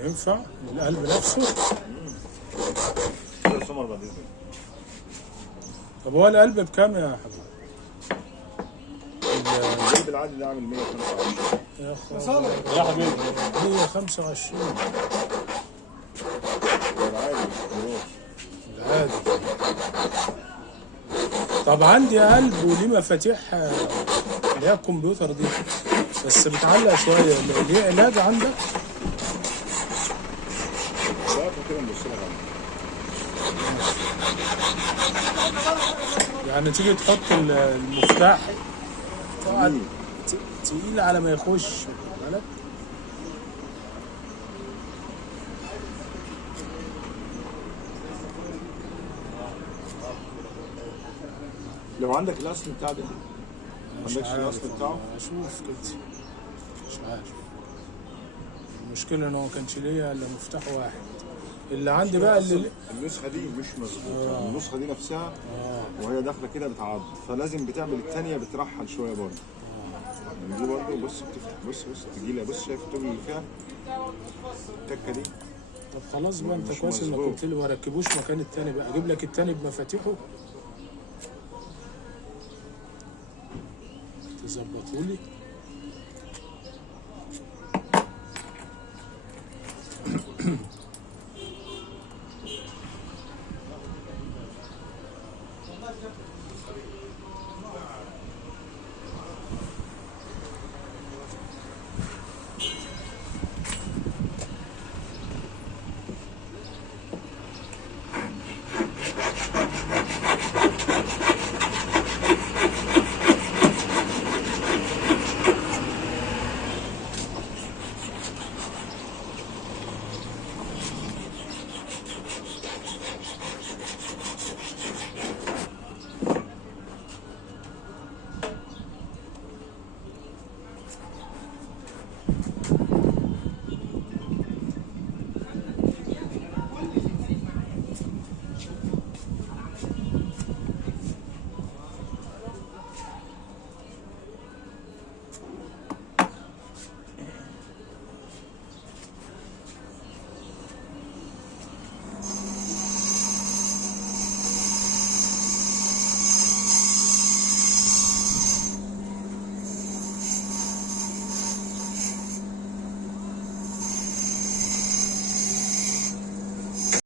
ينفع القلب نفسه. كده سمر بعد اذنك. طب هو القلب بكام يا حبيبي؟ الجلد العادي ده عامل 125. يا خبر يا حبيبي 125 العادي العادي. طب عندي قلب وليه مفاتيح اللي هي الكمبيوتر دي بس بتعلق شويه، ليه علاج عندك؟ دلوقتي كده نبص لها عليه. يعني تيجي تحط المفتاح تقعد تقيل على ما يخش بالك. لو عندك الاصل بتاع ده، ما مش عندكش عارف الاصل بتاعه؟ اشوف كده مش عارف. المشكله ان هو ما كانش ليا الا مفتاح واحد اللي عندي بقى اللي النسخه دي مش مظبوطه. النسخه دي نفسها وهي داخله كده بتعض، فلازم بتعمل الثانيه بترحل شويه برضه. يعني دي برضه بص بتفتح، بص تجي لها، بص شايف التوب اللي فيها التكه دي. طب خلاص بقى انت مش كويس انك مظبوط. قلت لي ما ركبوش مكان التاني بقى، اجيب لك التاني بمفاتيحه تظبطه لي.